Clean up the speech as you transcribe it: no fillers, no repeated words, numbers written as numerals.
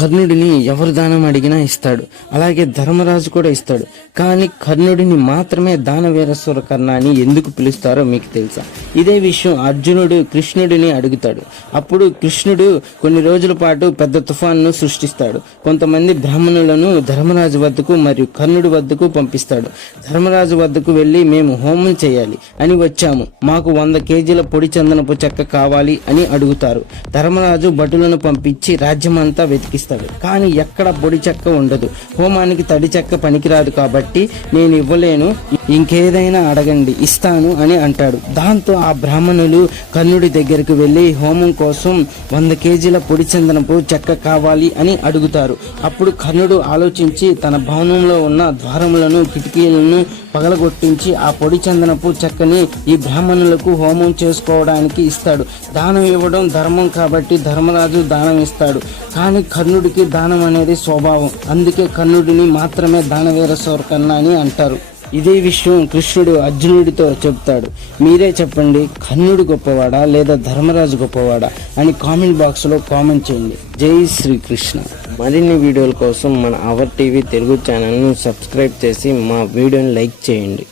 కర్ణుడిని ఎవరు దానం అడిగినా ఇస్తాడు. అలాగే ధర్మరాజు కూడా ఇస్తాడు. కానీ కర్ణుడిని మాత్రమే దానవీరస్వర కర్ణ అని ఎందుకు పిలుస్తారో మీకు తెలుసా? ఇదే విషయం అర్జునుడు కృష్ణుడిని అడుగుతాడు. అప్పుడు కృష్ణుడు కొన్ని రోజుల పాటు పెద్ద తుఫాన్ను సృష్టిస్తాడు. కొంతమంది బ్రాహ్మణులను ధర్మరాజు వద్దకు మరియు కర్ణుడి వద్దకు పంపిస్తాడు. ధర్మరాజు వద్దకు వెళ్లి మేము హోమం చేయాలి అని వచ్చాము, మాకు 100 కేజీల పొడి చందనపు చెక్క కావాలి అని అడుగుతారు. ధర్మరాజు భటులను పంపించి రాజ్యమంతా వెతికిస్తాడు. కానీ ఎక్కడ పొడి చెక్క ఉండదు. హోమానికి తడి చెక్క పనికిరాదు కాబట్టి నేను ఇవ్వలేను, ఇంకేదైనా అడగండి ఇస్తాను అని అంటాడు. దాంతో ఆ బ్రాహ్మణులు కర్ణుడి దగ్గరకు వెళ్లి హోమం కోసం 100 కేజీల పొడి చందనపు చెక్క కావాలి అని అడుగుతారు. అప్పుడు కర్ణుడు ఆలోచించి తన భవనంలో ఉన్న ద్వారములను కిటికీలను పగలగొట్టించి ఆ పొడి చందనపు చెక్కని ఈ బ్రాహ్మణులకు హోమం చేసుకోవడానికి ఇస్తాడు. దానం ఇవ్వడం ధర్మం కాబట్టి ధర్మరాజు దానం ఇస్తాడు. కానీ కర్ణుడికి దానం అనేది స్వభావం. అందుకే కర్ణుడిని మాత్రమే దానవీరస్వర కర్ణ అని అంటారు. ఇదే విషయం కృష్ణుడు అర్జునుడితో చెప్తాడు. మీరే చెప్పండి, కర్ణుడు గొప్పవాడా లేదా ధర్మరాజు గొప్పవాడా అని కామెంట్ బాక్స్లో కామెంట్ చేయండి. జై శ్రీకృష్ణ. మరిన్ని వీడియోల కోసం మన అవర్ టీవీ తెలుగు ఛానల్ను సబ్స్క్రైబ్ చేసి మా వీడియోని లైక్ చేయండి.